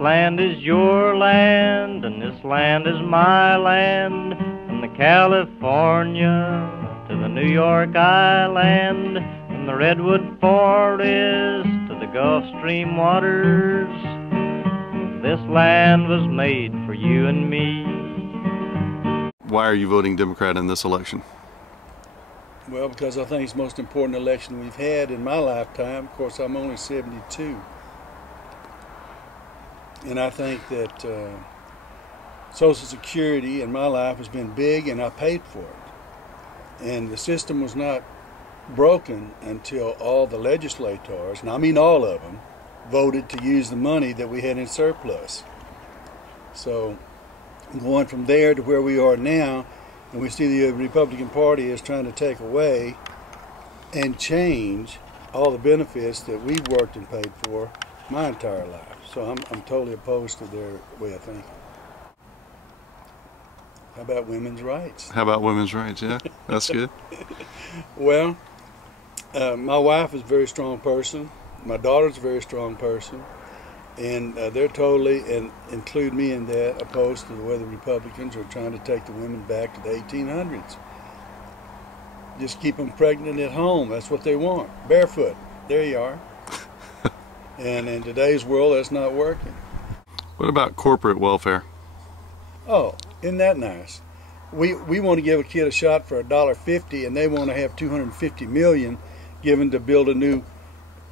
land is your land, and this land is my land, from the California to the New York Island, from the Redwood Forest to the Gulf Stream waters. This land was made for you and me. Why are you voting Democrat in this election? Well, because I think it's the most important election we've had in my lifetime. Of course, I'm only 72. And I think that Social Security in my life has been big, and I paid for it. And the system was not broken until all the legislators, and I mean all of them, voted to use the money that we had in surplus. So going from there to where we are now, and we see the Republican Party is trying to take away and change all the benefits that we've worked and paid for my entire life. So I'm totally opposed to their way of thinking. How about women's rights? How about women's rights? Yeah, that's good. Well, my wife is a very strong person. My daughter's a very strong person. And they're totally, and include me in that, opposed to the way the Republicans are trying to take the women back to the 1800s. Just keep them pregnant at home. That's what they want. Barefoot. There you are. And in today's world, that's not working. What about corporate welfare? Oh, isn't that nice? We want to give a kid a shot for $1.50, and they want to have $250 million given to build a new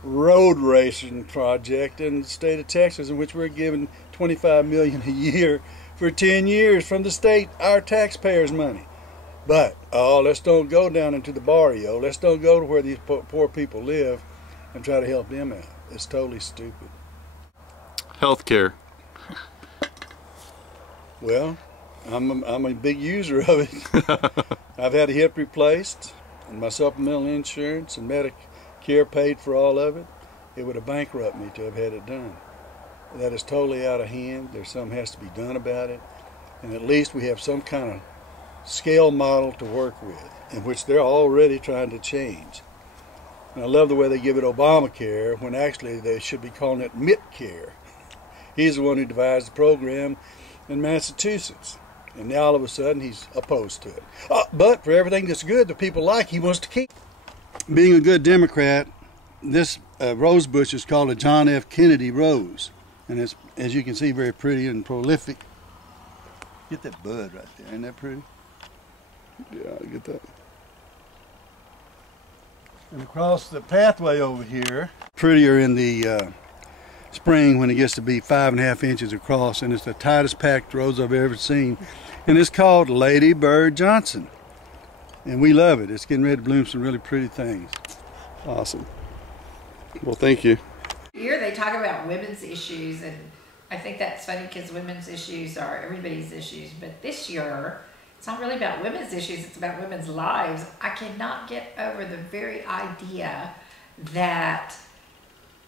road racing project in the state of Texas, in which we're given $25 million a year for 10 years from the state, our taxpayers' money. But let's don't go down into the barrio. Let's don't go to where these poor people live and try to help them out. It's totally stupid. Healthcare. Well, I'm a big user of it. I've had a hip replaced, and my supplemental insurance and Medicare paid for all of it. It would have bankrupted me to have had it done. That is totally out of hand. There's something has to be done about it, and at least we have some kind of scale model to work with, in which they're already trying to change. And I love the way they give it Obamacare, when actually they should be calling it MITcare. He's the one who devised the program in Massachusetts, and now all of a sudden he's opposed to it. But for everything that's good that people like, he wants to keep. Being a good Democrat, this rose bush is called a John F. Kennedy rose, and it's, as you can see, very pretty and prolific. Get that bud right there, isn't that pretty? Yeah, I get that. And across the pathway over here, prettier in the spring when it gets to be 5.5 inches across, and it's the tightest packed rose I've ever seen. And it's called Lady Bird Johnson. And we love it. It's getting ready to bloom some really pretty things. Awesome. Well, thank you. Here they talk about women's issues, and I think that's funny because women's issues are everybody's issues. But this year, it's not really about women's issues, it's about women's lives. I cannot get over the very idea that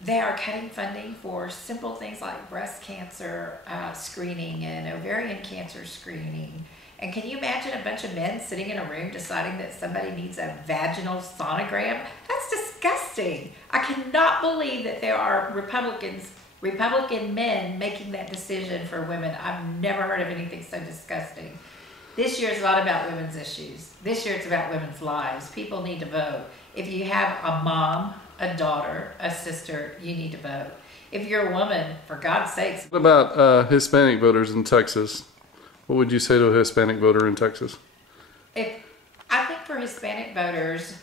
they are cutting funding for simple things like breast cancer screening and ovarian cancer screening. And can you imagine a bunch of men sitting in a room deciding that somebody needs a vaginal sonogram? That's disgusting. I cannot believe that there are Republican men making that decision for women. I've never heard of anything so disgusting. This year is not about women's issues. This year it's about women's lives. People need to vote. If you have a mom, a daughter, a sister, you need to vote. If you're a woman, for God's sakes. What about Hispanic voters in Texas? What would you say to a Hispanic voter in Texas? I think for Hispanic voters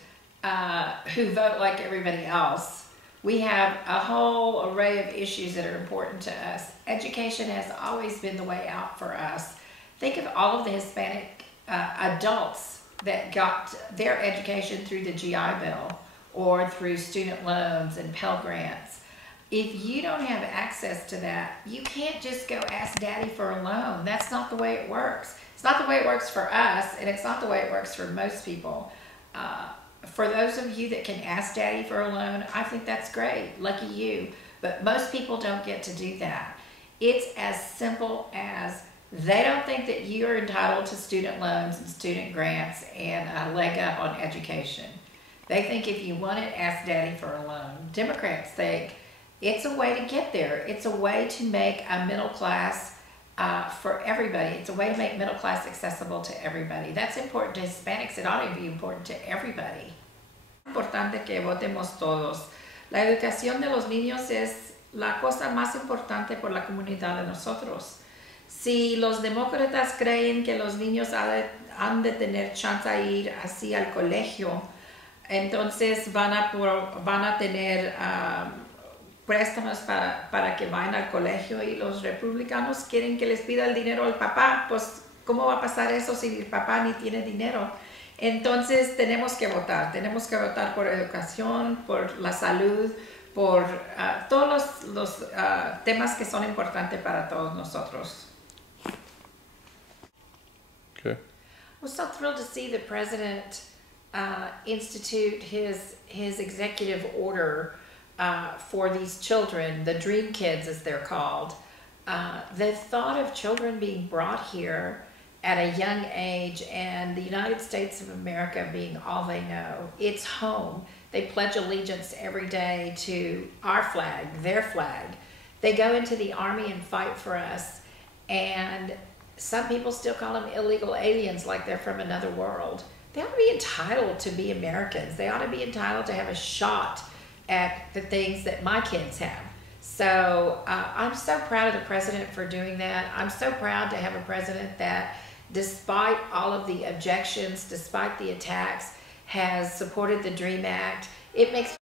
who vote like everybody else, we have a whole array of issues that are important to us. Education has always been the way out for us. Think of all of the Hispanic adults that got their education through the GI Bill or through student loans and Pell Grants. If you don't have access to that, you can't just go ask daddy for a loan. That's not the way it works. It's not the way it works for us, and it's not the way it works for most people. For those of you that can ask daddy for a loan, I think that's great. Lucky you. But most people don't get to do that. It's as simple as they don't think that you're entitled to student loans and student grants and a leg up on education. They think if you want it, ask daddy for a loan. Democrats think It's a way to get there. It's a way to make a middle class for everybody. It's a way to make middle class accessible to everybody. That's important to Hispanics. It ought to be important to everybody. Es importante que votemos todos. La educación de los niños es la cosa más importante por la comunidad de nosotros. Si los demócratas creen que los niños han de tener chance de ir así al colegio, entonces van a tener préstamos para que vayan al colegio, y los republicanos quieren que les pida el dinero al papá. Pues, ¿cómo va a pasar eso si el papá ni tiene dinero? Entonces tenemos que votar por educación, por la salud, por todos los temas que son importantes para todos nosotros. Okay. I was so thrilled to see the president institute his executive order for these children, the Dream Kids as they're called. The thought of children being brought here at a young age, and the United States of America being all they know. It's home. They pledge allegiance every day to our flag, their flag. They go into the army and fight for us, and some people still call them illegal aliens, like they're from another world. They ought to be entitled to be Americans. They ought to be entitled to have a shot at the things that my kids have. So I'm so proud of the president for doing that. I'm so proud to have a president that, despite all of the objections, despite the attacks, has supported the DREAM Act. It makes